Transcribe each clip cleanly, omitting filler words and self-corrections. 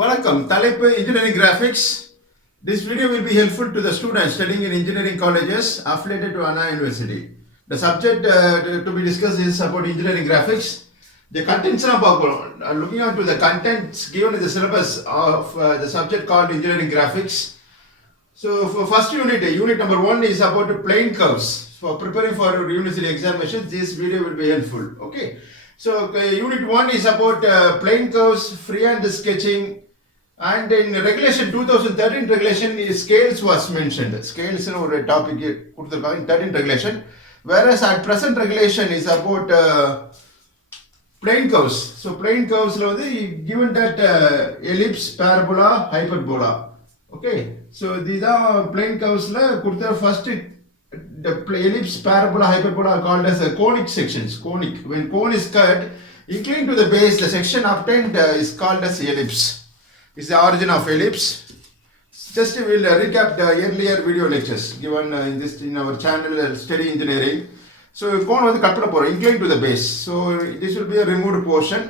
வணக்கம் தலைப்பு engineering graphics. This video will be helpful to the students studying in engineering colleges affiliated to Anna University. The subject to be discussed is about engineering graphics. The contents are looking at to the contents given in the syllabus of the subject called engineering graphics. So for first unit number 1 is about plane curves. For preparing for university examinations, this video will be helpful. Okay. So unit 1 is about plane curves, freehand sketching, and in regulation 2013 regulation scales was mentioned. Scales is a topic in 13 regulation, whereas at present regulation is about plane curves. So plane curves given that ellipse, parabola, hyperbola. Okay, so these are plane curves first the ellipse, parabola, hyperbola are called as conic sections. Conic, when cone is cut inclined to the base, the section obtained is called as ellipse. Is the origin of ellipse. Just we'll recap the earlier video lectures given in our channel Study Engineering. So cone was cut inclined to the base. So this will be a removed portion,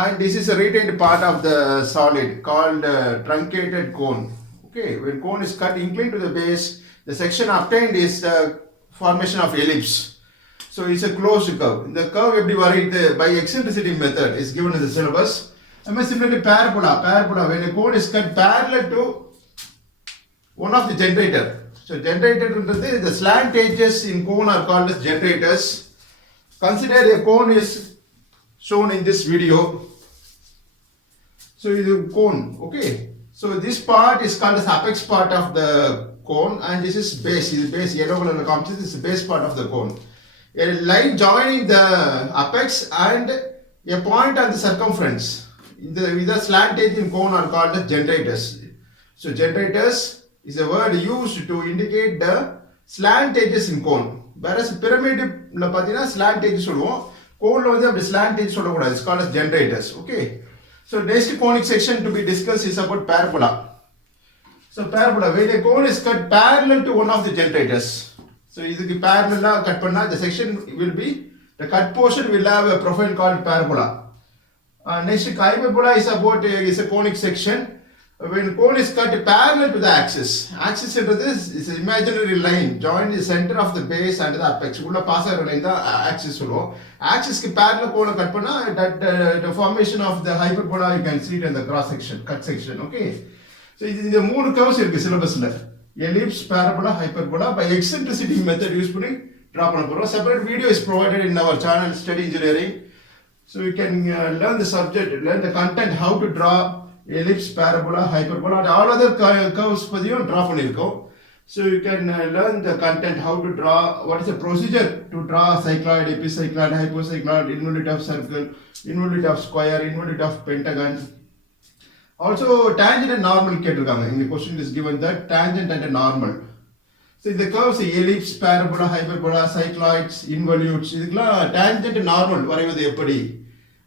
and this is a retained part of the solid called truncated cone. Okay, when cone is cut inclined to the base, the section obtained is the formation of ellipse. So it's a closed curve. The curve by eccentricity method is given in the syllabus. And similarly parabola. When a cone is cut parallel to one of the generator. So generator, the slant edges in cone are called as generators. Consider a cone is shown in this video. So it's a cone. Okay. So this part is called as apex part of the cone, and this is base. This is base. Yellow color composite is the base part of the cone. A line joining the apex and a point on the circumference with the slant edge in cone are called as generators. So generators is a word used to indicate the slant edges in cone. Whereas pyramid slant edges cone slant edge is called as generators. Okay. So next conic section to be discussed is about parabola. So parabola, when a cone is cut parallel to one of the generators. So this parallel cut the section will be, the cut portion will have a profile called parabola. Next hyperbola is about is a conic section. When cone is cut parallel to the axis. Axis is an imaginary line join the center of the base and the apex. Pass line the axis. Axis ki parallel cone cut that the formation of the hyperbola you can see it in the cross section, cut section. Okay. So in the moon curves in the syllabus ellipse, parabola, hyperbola by eccentricity method used to draw a separate video is provided in our channel Study Engineering. So you can learn the subject, learn the content, how to draw ellipse, parabola, hyperbola, and all other curves draw. So you can learn the content, how to draw, what is the procedure to draw cycloid, epicycloid, hypocycloid, involute of circle, involute of square, involute of pentagon. Also tangent and normal in the question is given that tangent and a normal. So in the curves ellipse, parabola, hyperbola, cycloids, involutes, tangent and normal வரைவது எப்படி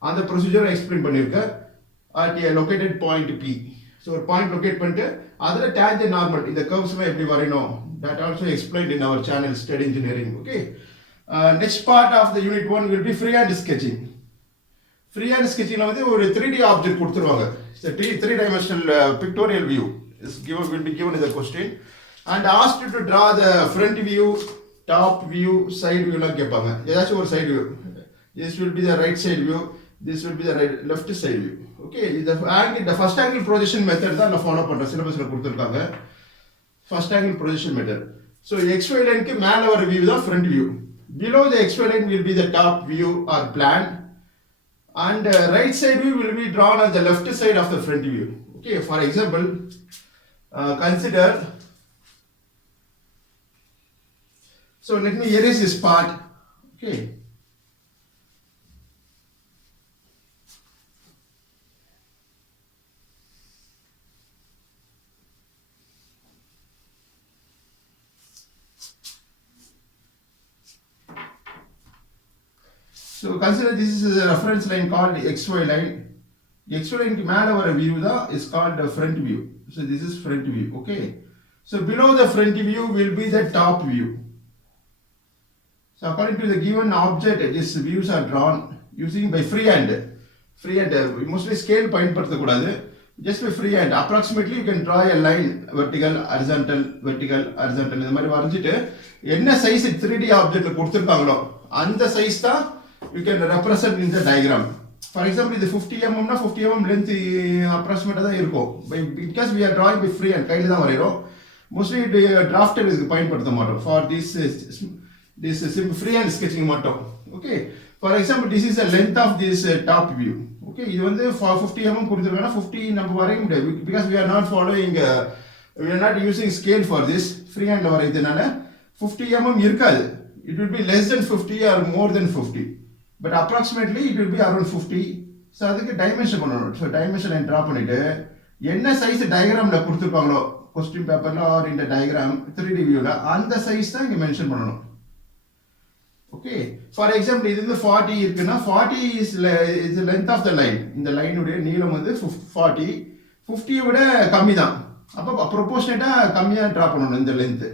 அந்த procedure explain பண்ணிருக்கேன் at a located point P. So a point locate பண்ணிட்டு அதுல tangent normal இந்த curves எப்படி வரையணும், that also explained in our channel Study Engineering. Okay. Next part of the unit 1 will be freehand sketching. Freehand sketching ஒரு 3D object கொடுத்துருவாங்க. It's a three-dimensional pictorial view will be given in the question, and asked to draw the front view, top view, side view like that's our side view. This will be the right side view, this will be the left side view. Okay, the first angle projection method that follow பண்ற syllabus ல கொடுத்திருக்காங்க. First angle projection method. So XY line க்கு மேல வர view தான் front view. Below the XY line will be the top view or plan, and right side view will be drawn on the left side of the front view. Okay, for example, consider, so let me erase this part. Okay. So consider this is a reference line called XY line. XY line மேல வர view is called the front view. So this is front view. Okay. So below the front view will be the top view. So according to the given object, these views are drawn using by freehand. Freehand mostly scale பயன்படுத்தக்கூடாது. just with free hand approximately you can draw a line vertical horizontal இந்த மாதிரி வரைஞ்சிட்டு என்ன size 3D ஆப்ஜெக்ட்ல கொடுத்திருக்காங்களோ அந்த size தான் you can represent in the diagram. For example இது 50 mm னா 50 mm length approximate தான் இருக்கும். Because we are drawing with free hand கையில தான் வரையறோம். Mostly drafter இதுக்கு பயன்படுத்த மாட்டோம் for this free hand sketching மட்டும். Okay, for example this is the length of this top view. Okay, இது வந்து 50 mm கொடுத்திருக்கானா 50 நம்ம வரைய முடியாது because we are not following we are not using scale for this free hand வரையறதுனால 50 mm இருக்காது. It will be less than 50 or more than 50, but approximately it will be around 50. So அதுக்கு dimension பண்ணனும். So dimension line draw பண்ணிட்டு என்ன size டயகிராம்ல கொடுத்திருப்பாங்களோ question பேப்பர்ல or in the diagram 3D viewல அந்த size தான் இங்க mention பண்ணனும். Okay, for example இது வந்து 40 இருக்குன்னா 40 is the length of the line. இந்த லைன் உடைய நீளம் வந்து 40, 50 விட கம்மி தான். அப்ப ப்ரொபோர்ஷனேட்டா கம்மியா டிரா பண்ணனும் இந்த length.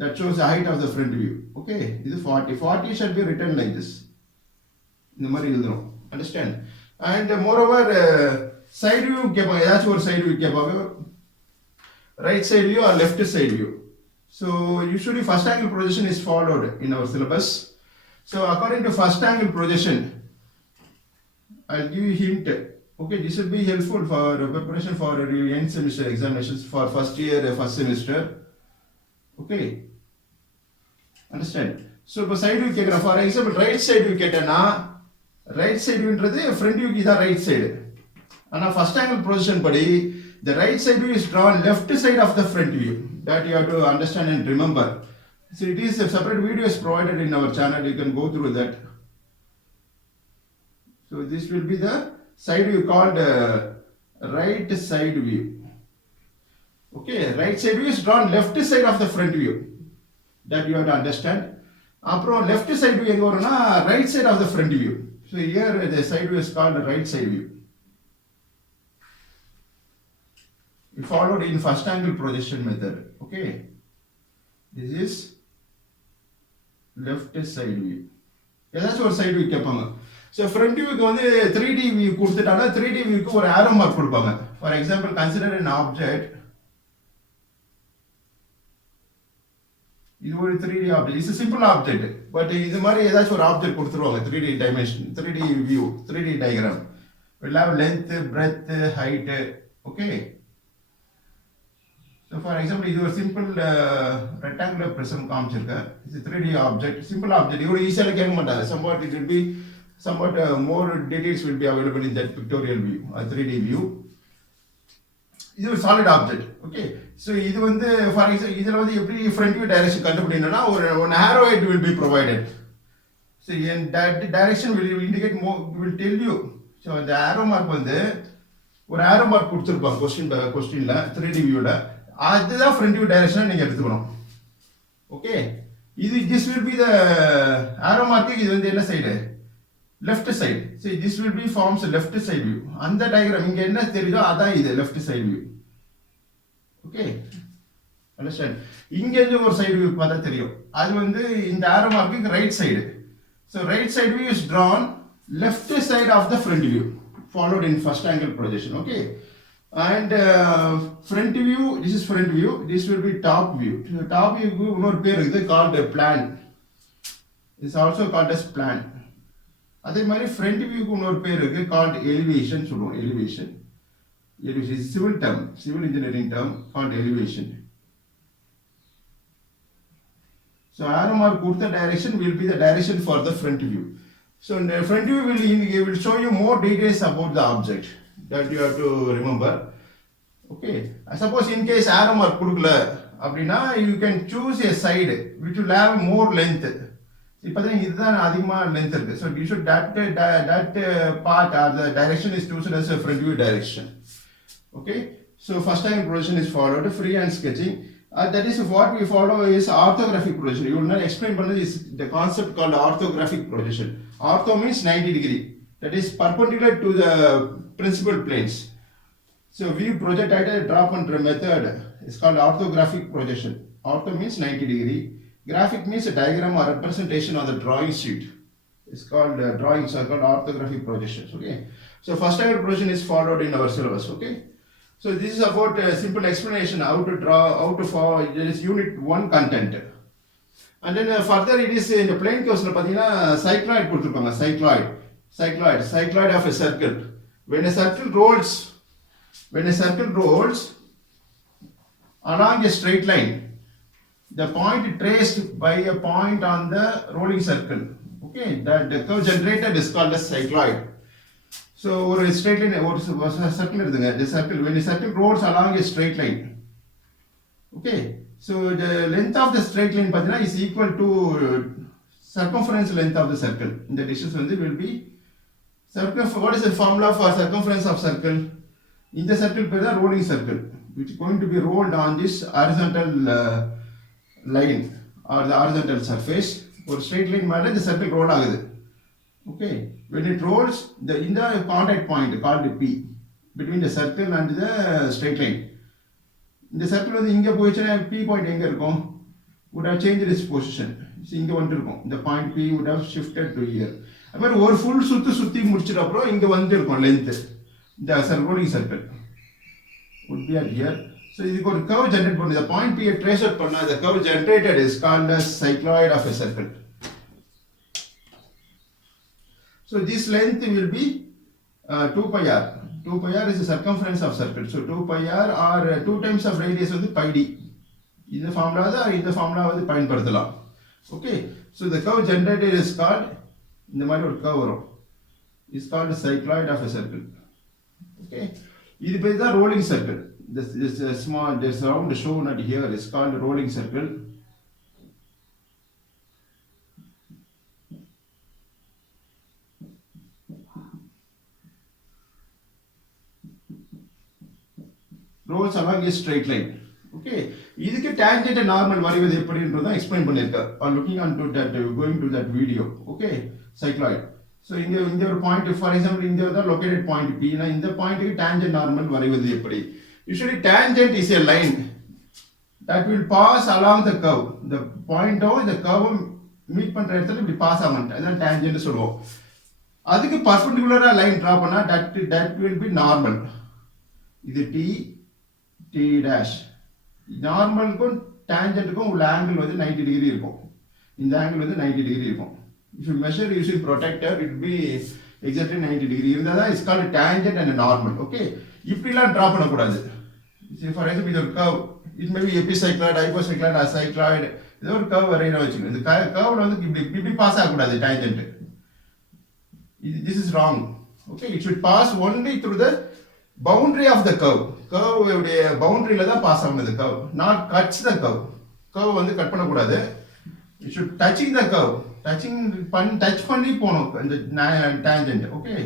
That shows the height of the front view. Okay, this is 40 should be written like this. இந்த மாதிரி எழுதணும். Understand? And moreover side view கேட்பாங்க, ஏதாச்சும் ஒரு side view கேட்பாங்க, right side view or left side view. So usually first angle projection is followed in our syllabus. So according to first angle projection, I'll give you hint. Okay, this will be helpful for preparation for end semester examinations for first year, first semester. Okay, understand? So இப்போ side view கேக்குறேன், for example right side view கேட்டேன்னா right side viewன்றது front view இதான் right side. ஆனா first angle projection படி the right side view is drawn left side of the front view. That you have to understand and remember. So it is a separate video is provided in our channel, you can go through that. So this will be the side view called right side view. Okay, right side view is drawn left side of the front view. That you have to understand. Apro left side view enga varuna right side of the front view. So here the side view is called right side view. We followed in first angle projection method. Okay, this is left side view. ஏதாச்சும் ஒரு side view கேட்பாங்க. So front view க்கு வந்து 3D view கொடுத்துட்டானா 3D view க்கு ஒரு arrow mark கொடுப்பாங்க. For example, consider an object. இது ஒரு 3D object. It's a simple object. But இது மாதிரி ஏதாச்சும் ஒரு object கொடுத்துருவாங்க 3D dimension, 3D view, 3D diagram. We'll have length, breadth, height. Okay. So for example, இது ஒரு simple rectangular prism காமிச்சிருக்கேன். It's a 3D object, simple object. இவ்வளவு ஈஸியாக கேட்க மாட்டாங்க. Somewhat it will be, somewhat more details will be available in that pictorial view, a 3D view. இது ஒரு solid object. Okay. So இது வந்து for example, இதுல வந்து எப்படி front view direction கண்டுபிடிக்கணும்னா ஒரு arrow head will be provided. So in that direction will indicate more, will tell you. So the arrow mark வந்து ஒரு arrow mark கொடுத்திருப்பாங்க questionல 3D viewல. அதுதான் front view direction நீங்க எடுத்துக்கணும். ஓகே, இது this will be the arrow marking. இது வந்து என்ன side? left side. See, this will be forms left side view. அந்த diagram இங்க என்ன தெரியுதோ அதான் இது left side view. Okay, understand? இங்க இருந்து ஒரு side view பார்த்தா தெரியும். அது வந்து இந்த arrow marking right side. So right side view is drawn left side of the front view, followed in first angle projection. Okay. And front view, this is front view, this will be top view. So top view இன்னொரு பேர் இருக்குது called plan. It's also called as plan. அதே மாதிரி front view க்கு இன்னொரு பேர் இருக்கு called elevation சொல்லுவோம். elevation is civil term, civil engineering term called elevation. So arrow mark கொடுத்த direction will be the direction for the front view. So the front view will show you more details about the object that you have to remember. Okay, I suppose in case arrow mark கொடுக்கல அப்படினா you can choose a side which will have more length. இப்போதான் இதுதான் அதிகமா length இருக்கு. So you should that part or the direction is chosen as a front view direction. Okay, so first time projection is followed, freehand sketching. That is what we follow is orthographic projection. You will not explain பண்ணது is the concept called orthographic projection. Ortho means 90 degree. That is perpendicular to the principal planes. So we project at a drop and method is called orthographic projection. Ortho means 90 degree. Graphic means a diagram or representation on the drawing sheet. It's called drawings are called orthographic projections. Okay. So first angle projection is followed in our syllabus. Okay. So this is about a simple explanation how to draw, how to follow. There is unit 1 content. And then further it is in the plain question பார்த்தீங்கன்னா cycloid கொடுத்திருப்பாங்க. Cycloid of a circle. When a circle rolls along a straight line, the point traced by a point on the rolling circle, okay, that the curve generated is called as cycloid. So ஒரு straight line ஒரு circle எடுத்துங்க. The circle, when a circle rolls along a straight line, okay, so the length of the straight line பார்த்தீங்கன்னா is equal to circumference length of the circle. The distance will be what is the formula for circumference of circle? In the circle பேர் தான் rolling circle, which is going to be rolled on this horizontal line or the horizontal surface. ஒரு straight line மேல இந்த circle roll ஆகுது. Okay, when it rolls in the contact point called P between the circle and the straight line. இந்த circle வந்து இங்க போயிடுச்சுனா P point எங்க இருக்கும்? Would have changed its position. இங்க வந்துருக்கும். The point P would have shifted to here. அப்ப ஒரு full சுத்தி முடிச்சிட்ட அப்புறம் இங்க வந்துருக்கும் length. The rolling circle would be at here. So இதுக்கு ஒரு curve generate பண்ணி the point P trace out பண்ணா the curve generated is called as cycloid of a circle. So this length will be 2 pi r. 2 pi r is the circumference of circle. So 2 pi r or 2 times of radius வந்து pi d. இந்த formula வந்து பயன்படுத்தலாம். Okay, so the curve generated is called, இந்த மாதிரி ஒரு curve வரும், is called the cycloid of a circle. Okay, இது பேர் தான் rolling circle. This small, this round shown at here is called rolling circle. Rolls along a straight line. Okay, இதுக்கு tangent and normal வரைவது எப்படின்றத explain பண்ணிருக்கேன். On looking onto that, going to that video. Okay, cycloid. So இங்க ஒரு point, for example இங்க ஒரு located point P, நான் இந்த பாயிண்ட்க்கு tangent normal வரைவது எப்படி? Usually tangent is a line that will pass along the curve. The point the curve meet பண்ற இடத்துல இப்படி pass ஆகும். அதான் tangent சொல்லுவோம். அதுக்கு perpendicular line draw பண்ணா that will be normal. இது T dash. நார்மலுக்கும் டேஞ்சன்ட்டுக்கும் உள்ள ஆங்கிள் வந்து 90 டிகிரி இருக்கும். இந்த ஆங்கிள் வந்து 90 டிகிரி இருக்கும். If you measure using protractor, it will be exactly 90 degree. இருந்தால் தான் it's called tangent and normal. Okay, இப்படிலாம் ட்ரா பண்ணக்கூடாது. ஃபார் எக்ஸாம்பிள் இது ஒரு கர்வ், இட் மேபி எபிசைக்ளாய்டு, ஹைப்போசைக்ளாய்டு, அசைக்ளாய்டு, ஏதோ ஒரு கர்வ் வரையிற வச்சுக்கணும். இந்த கர்வில் வந்து இப்படி பாஸ் ஆகக்கூடாது tangent. This is wrong. Okay, it should pass only through the boundary of the curve. Curve உடைய boundaryல தான் பாஸ் ஆகும் the curve, not cuts the curve. Curve வந்து கட் பண்ணக்கூடாது. It should touching the curve. Touch பண்ணி போணும் இந்த tangent. Okay,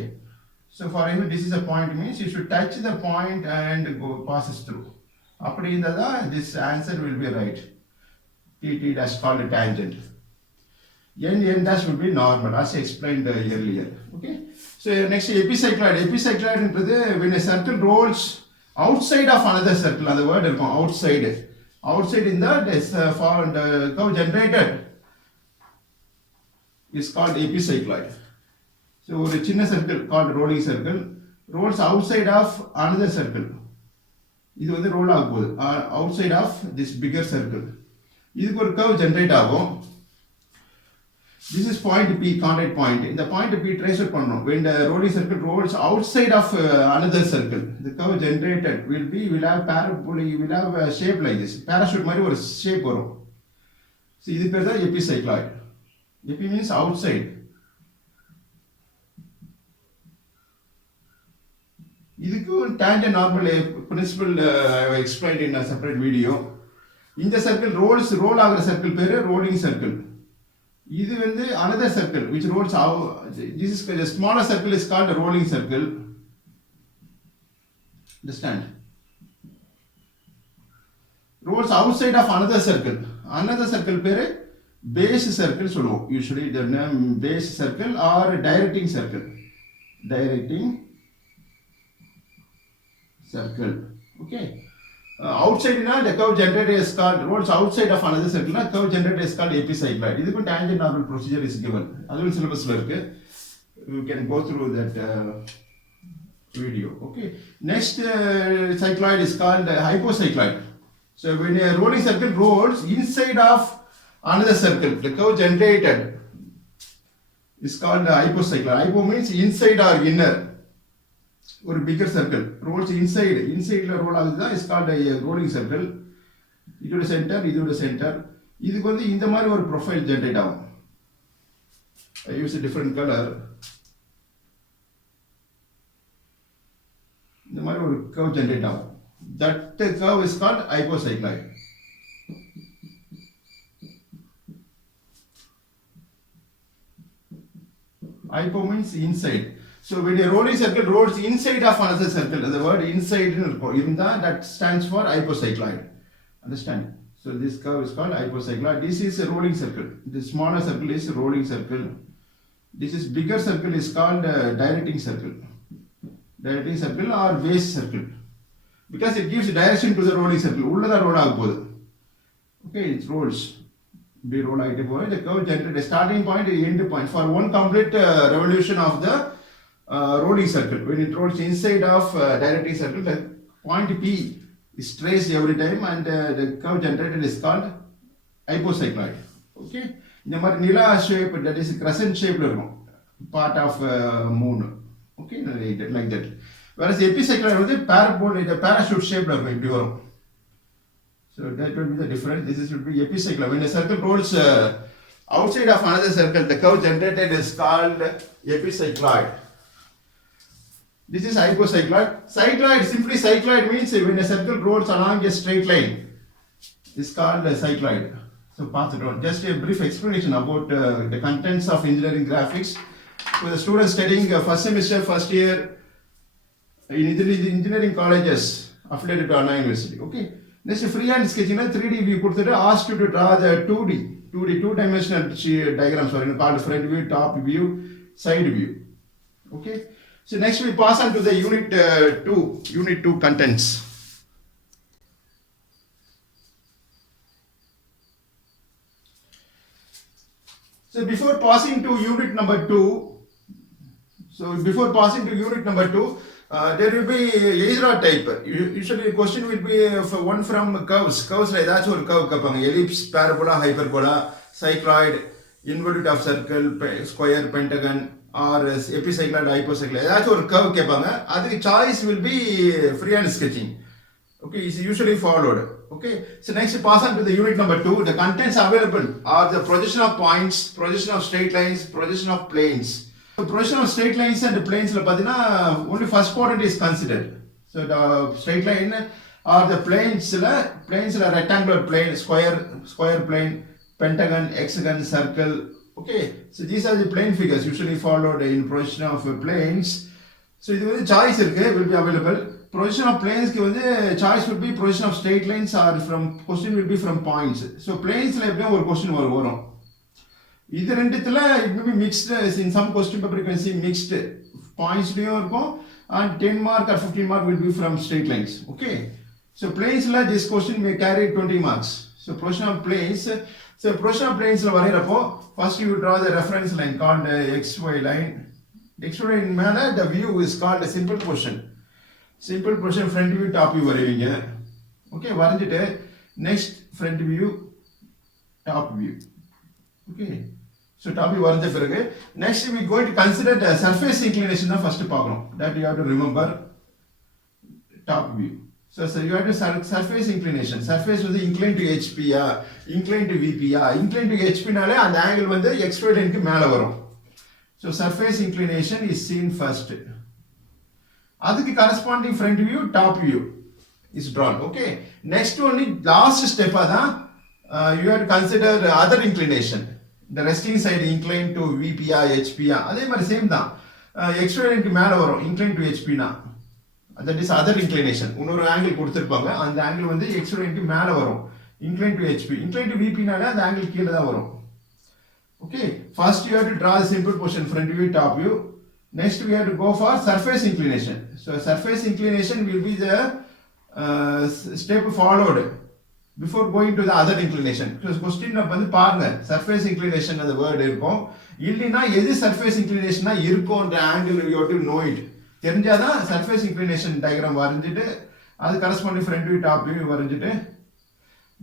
so for example this is a point, means you should touch the point and go passes through. அப்படி இருந்தா this answer will be right. T dash called a tangent. N dash will be normal as explained earlier. Okay, so next epicycloid. Epicycloid என்றது when a circle rolls outside of another circle, அந்த word இருக்கும் outside in the curve generated is called epicycloid. So ஒரு சின்ன circle called rolling circle rolls outside of another circle. இது வந்து roll ஆக போகுது outside of this bigger circle. இதுக்கு ஒரு curve generate ஆகும். This is point P, contact point. In the point P trace out பண்ணனும். When the rolling circle rolls outside of another circle, the curve generated will have parabolic, will have a shape like this. Parachute மாதிரி ஒரு shape வரும். So இது பேர் தான் epicycloid. Epi means outside. இதுக்கு tangent normal principle I have explained in a separate video. இந்த circle roll ஆகிற circle பேரு rolling circle. இது வந்து another circle which rolls out. This is the smaller circle is called a rolling circle. Understand? Rolls outside of another circle பேரு base circle சொல்லுவோம். Usually the name base circle or directing circle. Okay, outside the curve generated is called, rolls outside of another circle, curve generated is called epicycloid. இதுக்கு tangent normal procedure is given. அதுவும் syllabusல இருக்கு. You can go through that video. Okay. Next cycloid is called hypocycloid. So when a rolling circle rolls inside of another circle, the curve generated is called hypocycloid. Hypo means inside or inner. Or bigger circle rolls inside the roll ஆகுதுதான் is called a rolling circle. இதோட centre இதுக்கு வந்து இந்த மாதிரி ஒரு profile generate ஆகும். I use a different color. இந்த மாதிரி ஒரு curve ஜெனரேட் ஆகும். That curve is called hypocycloid. Hypo means inside. So when a rolling circle rolls inside of another circle, the word inside இருந்தா that stands for hypocycloid. Understand? So this curve is called hypocycloid. This is a rolling circle. The smaller circle is a rolling circle. This is bigger circle is called directing circle. Directing circle or base circle. Because it gives direction to the rolling circle. உள்ளதா roll ஆக போகுது. Okay, it rolls. Be roll ஆகிட்டே போகுது. The curve generated a starting point and end point for one complete revolution of the rolling circle. When it rolls inside of directing circle, the point P is traced every time and the curve generated is called hypocycloid. Okay, இந்த மாதிரி நிலா shape, that is crescent shape இருக்கும் part of moon. Okay, like that. Whereas epicycloid வந்து parachute shape இருக்கும் இப்படி வரும். So that will be the difference. This will be epicycloid. When a circle rolls outside of another circle, the curve generated is called epicycloid. This is hypocycloid. Cycloid, simply cycloid means when a circle rolls along a straight line. It's called cycloid. So pass it on. Just a brief explanation about the contents of engineering graphics. For the students studying first semester, first year in engineering colleges affiliated to Anna University. Okay. Next freehand sketching 3D view கொடுத்துட்டு asked you to draw the 2D two-dimensional diagrams called front view, top view, side view. Okay. So next we pass on to the unit 2 contents. So before passing to unit number 2, there will be algebra type. Usually the question will be one from curves. Curves like that or curve kapanga ellipse, parabola, hyperbola, cycloid, involute of circle, square, pentagon, or epicycloid, hypocycloid. That's or curve kapanga. Other choice will be freehand sketching. Okay, it's usually followed. Okay, so next we pass on to the unit number 2. The contents available are the projection of points, projection of straight lines, projection of planes. So projection of straight lines and planes only first quadrant is considered. So the straight line or the planes rectangular plane, square plane, pentagon, hexagon, circle. Okay, so these are the plane figures usually followed in projection of planes. So the choice will be available. Projection of planes choice would be projection of straight lines or question will be from points. So planes ஒரு question வரும். இது ரெண்டுத்துல it may be mixed. In some question paper you can see mixed points இருக்கும் and 10 mark or 15 mark will be from straight lines. Okay, so planes this question may carry 20 marks. So projection of planes வரையறப்போ first you draw the reference line called xy line. xy line மேல the view is called a simple portion front view, top view வரைவீங்க. Okay, வரைஞ்சிட்டு next front view, top view. Okay, so top view வரைஞ்ச பிறகு next we going to consider the surface inclination தான் first பார்க்கணும். That you have to remember. Top view. So you have to surface inclination. Surface வந்து inclined to HP inclined to VP inclined to HP நாலே அந்த angle வந்து xy line க்கு மேல வரும். So surface inclination is seen first. அதுக்கு corresponding front view, top view is drawn. Okay, next only last step தான் you have to consider other inclination. The resting side inclined to VP HP அதே மாதிரி same தான். xy line க்கு மேல வரும் inclined to HP னா that is other inclination. இன்னொரு angle கொடுத்திருப்பாங்க அந்த angle வந்து xy line க்கு மேல வரும் inclined to HP. inclined to VP நால அந்த angle கீழ தான் வரும். Okay, first you have to draw the simple portion front view, top view. Next we have to go for surface inclination. So surface inclination will be the step followed before going to the other inclination. So question வந்து பாருங்க surface inclination அந்த word இருக்கும் இல்லனா எது surface inclination இருக்கும்ன்ற angle you have to know it. தெரிஞ்சாதான் surface inclination diagram வரைஞ்சிட்டு அது corresponding front view top view வரைஞ்சிட்டு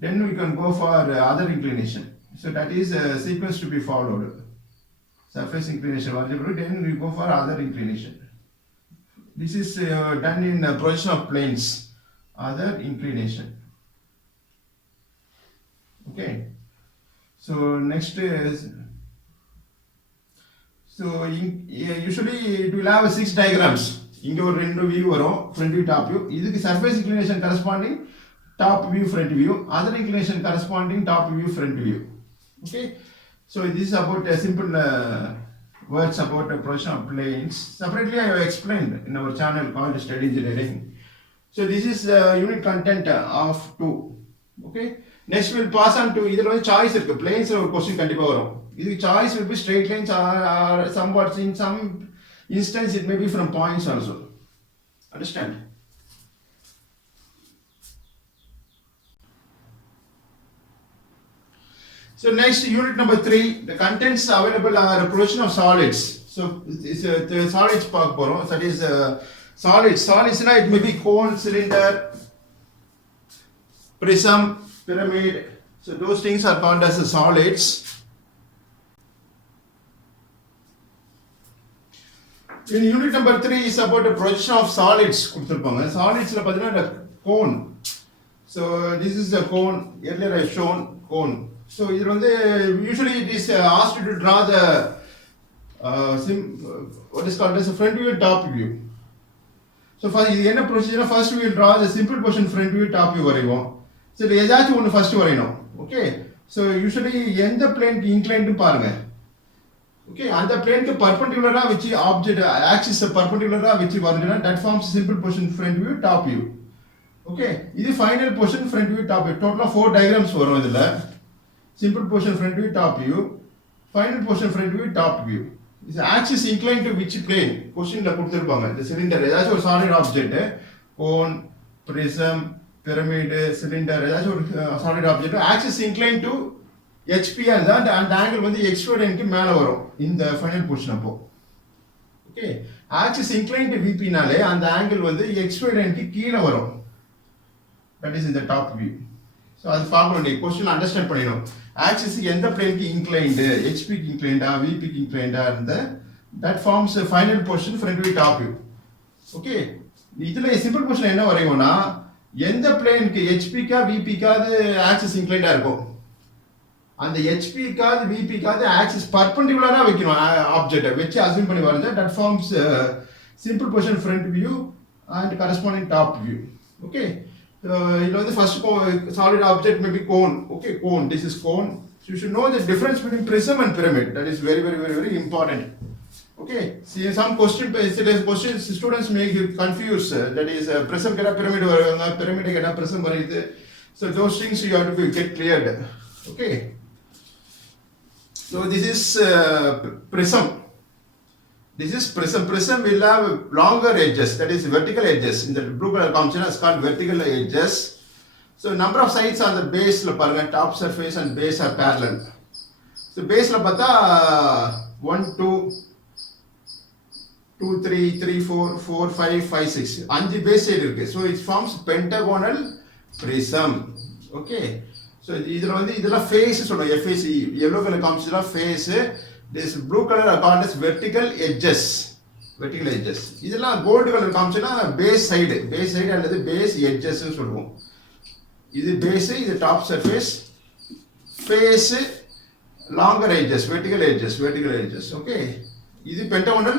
then we can go for other inclination. So that is a sequence to be followed. Surface inclination variable, then we go for other inclination. This is done in projection of planes, other inclination. Okay. So next is, so usually it will have 6 diagrams. இங்க ஒரு ரெண்டு view வரும், front view top view. இதுக்கு surface inclination corresponding top view front view, other inclination corresponding top view front view. Okay, so this is about a simple words about the projection of planes. Separately I have explained in our channel called Study Engineering. So this is unit content of 2. Okay, next we'll pass on to either one choice irukku planes or question kandipa varum. This choice will be straight lines or somewhat in some instance it may be from points also. Understand? So next, unit number 3, the contents available are projection of solids. So the solids பார்க்க போறோம். That is solids. Solids na it may be cone, cylinder, prism, pyramid. So those things are called as solids. In unit number 3 is about the projection of solids. கொடுத்திருப்பாங்க. Solids ல பாத்தீங்கன்னா the cone. So this is the cone. Earlier I shown cone. So usually it is asked to draw the what is called as a front view and top view. So first இது என்ன procedure, first we will draw the simple portion front view top view வரைவோம். So இது ஏதாச்சும் ஒன்று first வரையணும். Okay, so usually எந்த plane inclined பாருங்க. Okay, அந்த plane க்கு perpendicular which object axis perpendicular which வரைஞ்சனா that forms simple portion front view top view. Okay, இது final portion front view top view. Total 4 diagrams வரும் இதுல. Simple portion front view top view, final portion front view top view. This axis inclined to which plane? Question la கொடுத்திருப்பாங்க. The cylinder ஏதாச்சும் ஒரு solid object, cone, prism, pyramid, cylinder ஏதாச்சும் ஒரு solid object, axis inclined to HP and the angle வந்து xy க்கு மேல வரும் இந்த final portion அப்போ. Okay, axis inclined to VP நாலே அந்த angle வந்து xy க்கு கீழ வரும். That is in the top view. So அது பார்க்க வேண்டிய question understand பண்ணிடணும். Axis எந்த plane க்கு inclined, HP க்கு inclined, VP க்கு inclined இருந்த that forms a final portion front view top view. Okay, இதுல simple portion என்ன வரையும்னா எந்த plane க்கு HP க்கா VP க்காது axis inclined இருக்கும். அந்த HP க்காது VP க்காது axis perpendicular வைக்கணும் object வெச்சு assume பண்ணி வரைஞ்சா that forms simple portion front view and corresponding top view. Okay. The first solid object may be cone. Okay, cone. This is cone. So you should know the difference between prism and pyramid. That is very important. Okay. See some questions students may get confused. That is prism keda pyramid varanga, pyramid keda prism varayudu. So those things you have to get cleared. Okay. So this is prism. This is prism. Prism will have longer edges, that is vertical edges. In the blue color combination is called vertical edges. So number of sides on the base la paranga, top surface and base are parallel. So base la pata 1 2 2 3 3 4 4 5 5 6 5 base side irukku. So it forms pentagonal prism. Okay, so idhula vandu idella face sollu FACE, yellow color combination face. This blue color are called as vertical edges. Vertical edges. இதெல்லாம் gold color காமிச்சனா base side அல்லது base edges னு சொல்லுவோம். இது base, இது top surface, face, longer edges, vertical edges. Okay. இது pentagonal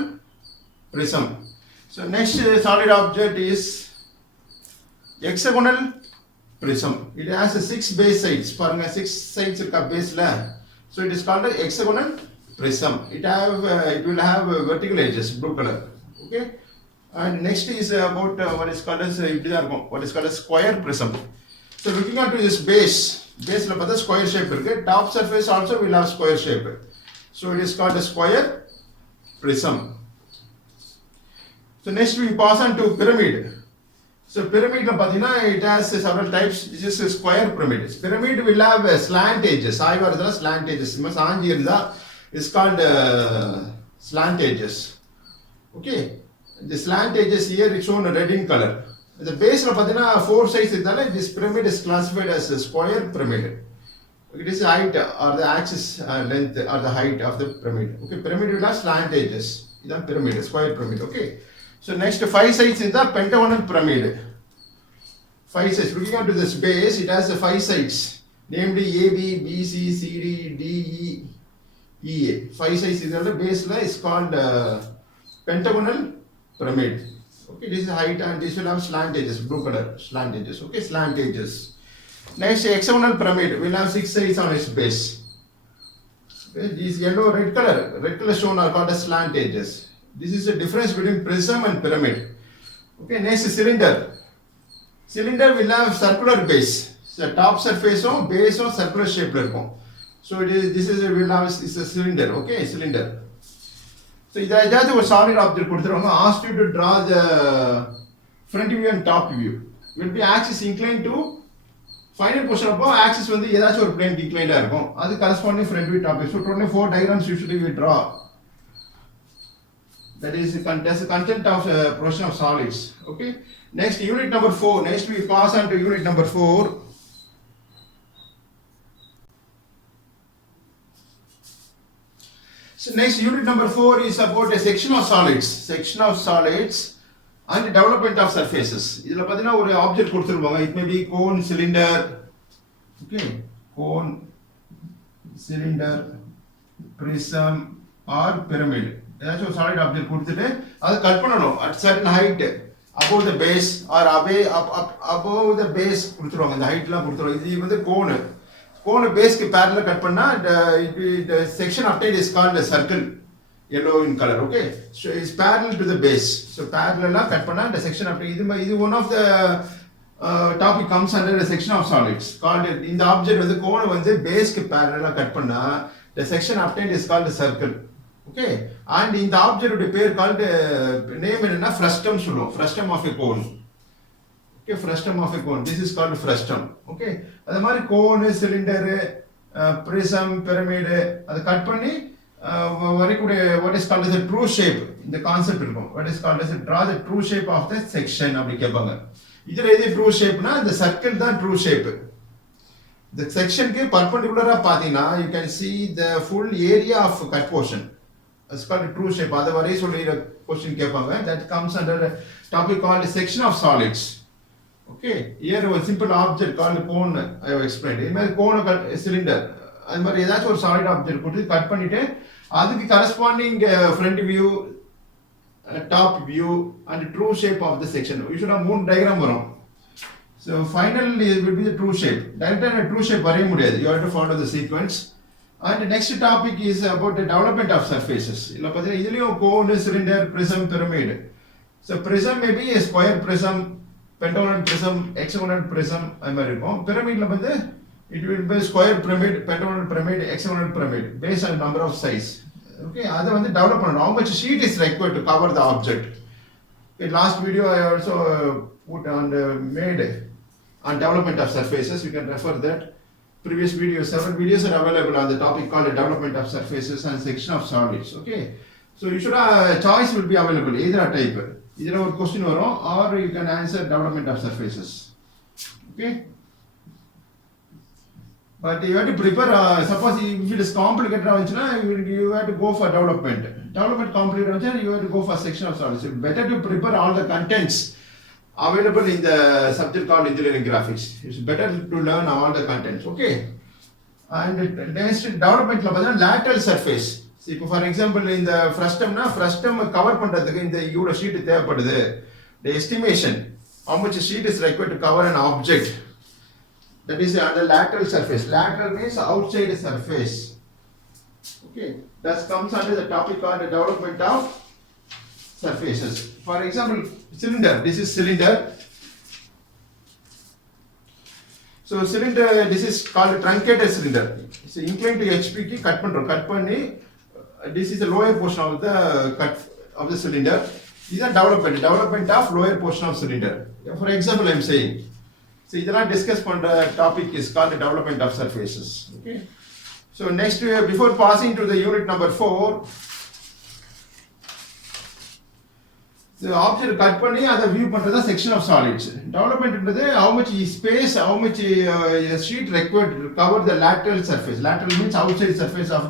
prism. So next solid object is hexagonal prism. It has 6 base sides. பாருங்க 6 sides இருக்கா baseல. So it is called hexagonal prism. It will have vertical edges, blue color. Okay, and next is about what is called as square prism. So looking at this base la pata square shape irukku. Top surface also will have square shape. So it is called a square prism. So next we pass on to pyramid. So pyramid la pathina it has several types. This is a square pyramid. Pyramid will have slant edges. Saiva irundha slant edges. Saanji irundha is called slant edges. Okay, the slant edges here is shown red in color. The base of 4 sides this pyramid is classified as a square pyramid. It is the height or the axis length or the height of the pyramid. Okay, pyramid will have slant edges. This is pyramid, square pyramid. Okay. So next 5 sides is the pentagonal pyramid. 5 sides. Looking at this base, it has 5 sides, namely AB, BC, CD, DE, EA. 5 sides is the base is called pentagonal pyramid. Okay, this is height and this will have slant edges, blue color, slant edges. Okay, slant edges. Next, hexagonal pyramid will have 6 sides on its base. Okay, these yellow, red color shown are called as slant edges. This is the difference between prism and pyramid. Okay, next is cylinder. Cylinder will have circular base. So top surface or base or circular shape. So this is a cylinder. Okay, cylinder. So if there is a solid object, asked you to draw the front view and top view. Will be axis inclined to final portion of axis when the plane inclined. That is corresponding front view top view. So total 4 diagrams usually we draw. That is the content of portion of solids. Okay. Next, unit number 4. Next we pass on to unit number 4. So next unit number 4 is about a section of solids. Section of solids and development of surfaces. This is an object. It may be cone, cylinder. Okay. Cone, cylinder, prism or pyramid. That's a solid object. That's at certain height above the base or above the base. The height is even the cone. Cone base ke parallel cut panna, the section obtained is called a circle, yellow in color. Okay, so it's parallel to the base. So parallel cut panna, the section obtained. This is one of the topic comes under the section of solids. Called in the object when the cone when the base ke parallel cut panna, the section obtained is called a circle. Okay, and in the object would pair called name and frustum frustum of a cone. Okay, frustum of a cone. This is called frustum. Okay, that cone, cylinder, prism, pyramid. That cut panni what is called as a true shape. In the concept, what is called as draw the true shape of the section. This is true shape. The circle is true shape. The section ke perpendicular you can see the full area of cut portion. It's called a true shape. Otherwise, a question that comes under the topic called section of solids. Okay, here a simple object called a cone I have explained. In cone a cylinder. And that's a solid object. Cut panite. That's the corresponding front view, top view, and true shape of the section. You should have moon diagram. So finally it will be the true shape. Direct and true shape you have to follow the sequence. And the next topic is about the development of surfaces. Cone, cylinder, prism, pyramid. So prism may be a square prism, pentagonal prism, hexagonal prism. Pyramid it will be square pyramid, pentagonal pyramid, hexagonal pyramid based on number of size. Okay, that's the development. How much sheet is required to cover the object. In last video I also put on made on development of surfaces. You can refer that. Previous videos, several videos are available on the topic called development of surfaces and section of solids. Okay, so you should have a choice will be available either a type, either a question or you can answer development of surfaces. Okay, but you have to prepare. Suppose if it is complicated, you have to go for development. Development complicated, you have to go for section of solids. It's better to prepare all the contents available in the subject called engineering graphics. It's better to learn all the contents. Okay. And next development lateral surface. See, for example, in the frustum cover pandradhukku in the sheet thevapadudhu. The estimation how much sheet is required to cover an object. That is on the lateral surface. Lateral means outside surface. Okay. That comes under the topic called the development of surfaces. For example, cylinder. This is cylinder. So cylinder, this is called a truncated cylinder. It's inclined to HP ki cut panni. This is the lower portion of the cylinder. This is a development of lower portion of cylinder. For example, I am saying. So this discuss the topic is called the development of surfaces. Okay. So next, before passing to the unit number 4. So object cut பண்ணி அதை view பண்றது தான் section of solids. Development ன்றது how much space, how much sheet required to cover the lateral surface. Lateral means outside surface of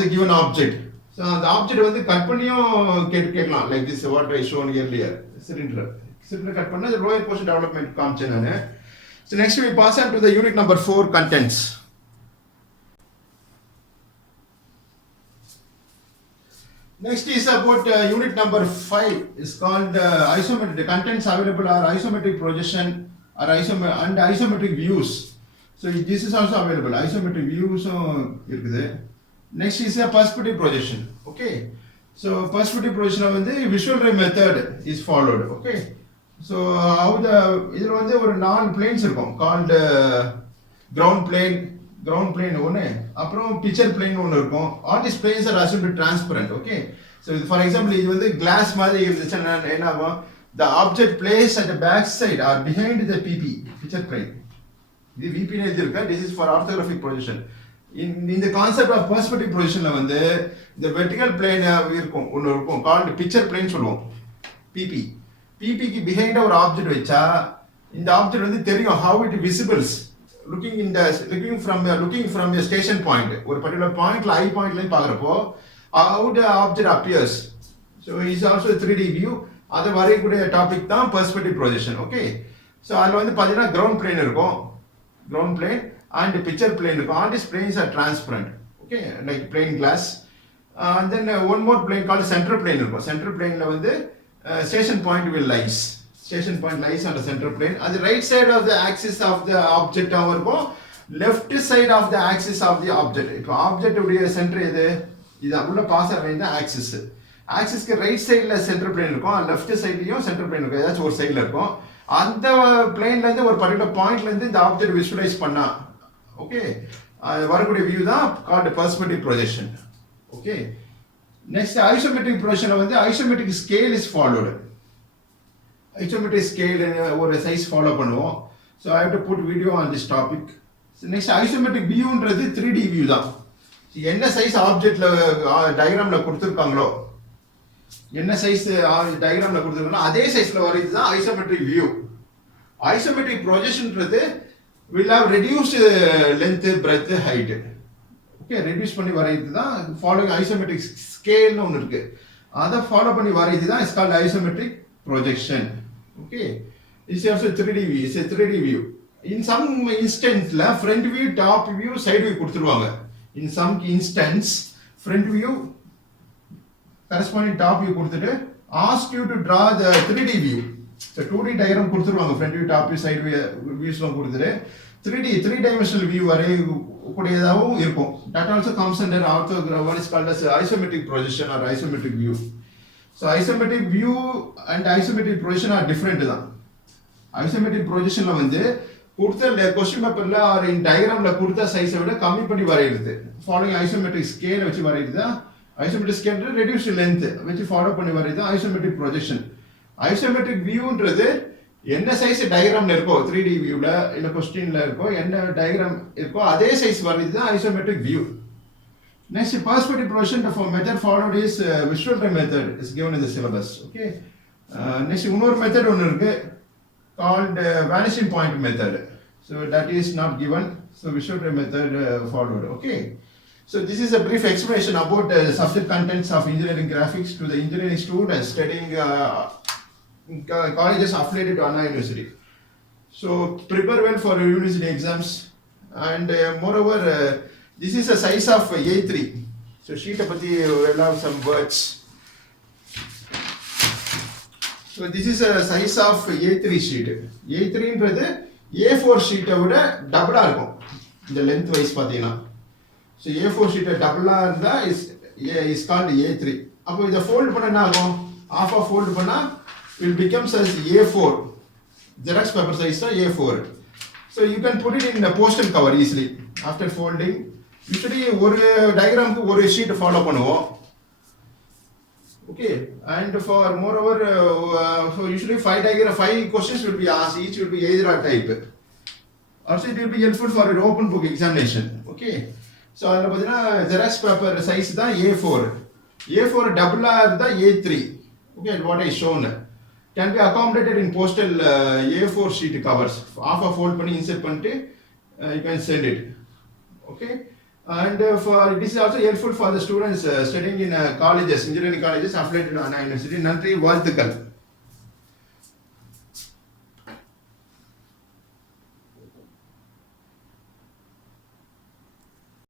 the given object. So the object வந்து cut பண்ணியும் கேட்கலாம், like this what I shown earlier. Cylinder cut பண்ணா the lower portion development காமிச்சேன் நானு. So next we pass on to the unit number 4, contents. Next is about unit number 5. It's called isometric. The contents available are isometric projection or and isometric views. So this is also available. Isometric views இருக்குது. Next is a perspective projection. Okay. So perspective projection வந்து visual ray method is followed. Okay. So how the இதுல வந்து ஒரு 4 planes இருக்கும் called ground plane ஒன்று, அப்புறம் picture plane ஒன்று இருக்கும். All these planes are assumed transparent. Okay. So for example இது வந்து glass மாதிரி இருந்துச்சுன்னா என்ன ஆகும், the object placed at the back side or behind the PP picture plane, இது VP னு எழுதிருக்க. This is for orthographic projection. In the concept of perspective projection வந்து the vertical plane இருக்கும் ஒன்று இருக்கும் called picture plane சொல்லுவோம், PP. PP க்கு behind ஒரு object வச்சா இந்த object வந்து தெரியும் how it visibles looking from a station point. ஒரு particular point eye point ல பார்க்கறப்போ how the object appears. So is also a 3D view. அது வரையக்கூடிய டாபிக் தான் perspective projection. Okay. So அதுல வந்து பாத்தீங்கன்னா ground plane இருக்கும், ground plane and picture plane இருக்கும். All these planes are transparent. Okay, like plain glass. And then one more plane called center plane இருக்கும். Center plane ல வந்து station point lies. Station point lies on the center plane. At the right side of the axis of the object இருக்கும், left side of the axis of the object. இப்போ object உடைய center எது, இது உள்ள pass ஆகிற line தான் axis. ஆக்சிஸ்க்கு right சைடில் centre plane இருக்கும், லெஃப்ட் சைட்லையும் சென்டர் பிளேன் இருக்கும், ஏதாச்சும் ஒரு சைடில் இருக்கும். அந்த பிளேன்லேருந்து ஒரு பர்டிகுலர் பாயிண்ட்லேருந்து இந்த ஆப்ஜெக்ட் விஷுவலைஸ் பண்ணா ஓகே வரக்கூடிய வியூ தான் called perspective projection. Okay. Next isometric ப்ரொஜெக்ஷனில் வந்து isometric scale is followed. Isometric scale ஒரு சைஸ் ஃபாலோ பண்ணுவோம். So I have to put video on this topic. Next isometric வியூன்றது 3D வியூ தான். என்ன சைஸ் ஆப்ஜெக்ட்ல டயக்ராம்ல கொடுத்துருக்காங்களோ, என்ன சைஸ் டயக்ராம்ல கொடுத்துருக்காங்களோ அதே சைஸ்ல வரைது தான் ஐசோமெட்ரிக் வியூ. ஐசோமெட்ரிக் ப்ரொஜெக்ஷன்ன்றது will have reduced length, breadth, height. Okay, reduce பண்ணி வரைது தான் ஃபாலோயிங் ஐசோமெட்ரிக் ஸ்கேல்னு ஒன்று இருக்கு, அதை ஃபாலோ பண்ணி வரைது தான் is called isometric projection. Okay. It's also 3D view. It's a 3D view. In some instanceல front view, top view, side view கொடுத்துருவாங்க. In some instance front view corresponding top view கொடுத்துட்டு ask you to draw the 3D view. So 2D diagram கொடுத்துருவாங்க, front view, top view, side view வியூஸ்லாம் கொடுத்துட்டு 3 dimensional view வரை கூடியதாகவும் இருக்கும். That also comes under what is called as isometric projection or isometric view. So isometric view and isometric projection are different தான். Isometric projectionல வந்து கொடுத்த question பேப்பர்ல R இன் டயக்ராம்ல கொடுத்த சைஸை விட கம்மி பண்ணி வரையிறது, ஃபாலோயிங் ஐசோமெட்ரிக் ஸ்கேல் வச்சு வரையுது தான் ஐசோமெட்ரிக் ஸ்கேல். ரெடியூஸ்ட் லென்த் வச்சு ஃபாலோ பண்ணி வரையுது தான் ஐசோமெட்ரிக் ப்ரொஜெக்ஷன். ஐசோமெட்ரிக் வியூன்றது என்ன சைஸ் டயக்ராம்ல இருக்கோ, 3D வியூல இல்ல கொஸ்டின்ல இருக்கோ, என்ன டயக்ராம் இருக்கோ அதே சைஸ் வரையுது தான் isometric view. Next perspective projection for method followed is visual ray method is given in the syllabus. Okay. Next இன்னொரு மெத்தட் ஒன்று இருக்கு called vanishing point method. So that is not given. So visual ray method followed. Okay. So this is a brief explanation about the subject contents of engineering graphics to the engineering students studying colleges affiliated to Anna University. So prepare well for university exams, and moreover this is a size of A3. So sheet apati will have some words. So this is a size of A3 sheet. A3ன்றது A4 ஷீட்டை விட டபுளா இருக்கும் இந்த length wise பார்த்தீங்கன்னா. So A4 ஷீட்டை டபுளா இருந்தா is called A3. அப்போ இதை fold பண்ண என்ன ஆகும், ஆஃப் ஃபோல்ட் பண்ணா will becomes as A4. Xerox paper size தான் A4. So you can put it in a postal cover easily after folding. Usually ஒரு டயக்ராமுக்கு ஒரு ஷீட் ஃபாலோ பண்ணுவோம். Okay, and for moreover so usually 5 questions will be asked, each will be either a type. Also it will be helpful for an open book examination. Okay. So அதுல பார்த்தீங்கன்னா Xerox paper size தான் A4. A4 டபுளா இருந்தா A3. Okay, what is shown can be accommodated in postal A4 sheet covers. Half a fold பண்ணி insert பண்ணிட்டு you can send it. Okay, and for this is also helpful for the students studying in colleges, engineering colleges affiliated to Anna University. நன்றி, வாழ்த்துக்கள்.